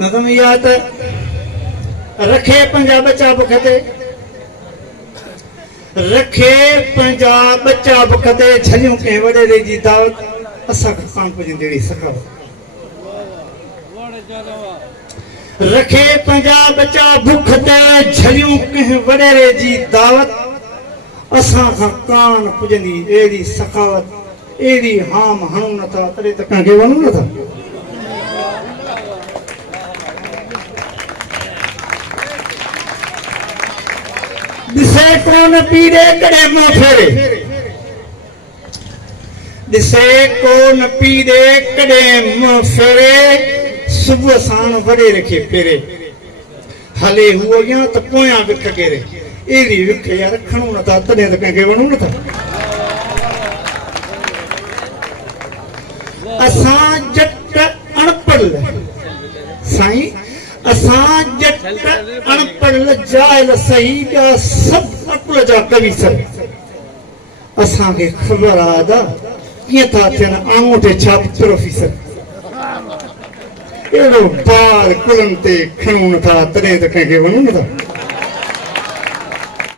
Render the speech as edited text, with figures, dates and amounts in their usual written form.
नज़म याद रखे पंजा बच्चा बुखते रखे पंजा बच्चा बुखते छलियों के वडेरे जी दावत असा खान पुजंदी सखावत रखे पंजा बच्चा भुखते छलियों के वडेरे जी दावत असा कान पुजंदी एड़ी सखावत एड़ी हाम हणू न था तड़े तक के वणू न था दिसे कौन पीरे कड़े मुंह फेरे दिसे कौन पीरे कड़े मुंह फेरे सुबह सान वड़े रखे फेरे हले हुओ या तो पोया विख गेरे एरी विख यार खणू न था तने तक के वणू न था असा जट अनपढ़ साईं असा जट अनपढ़ जायल सही का सब अकुल जा कवि सर असा के खबर आदा ये था थियन आंगूठे छाप प्रोफेसर एड़ो बार कुलन ते खणू न था तने तक के वणू न था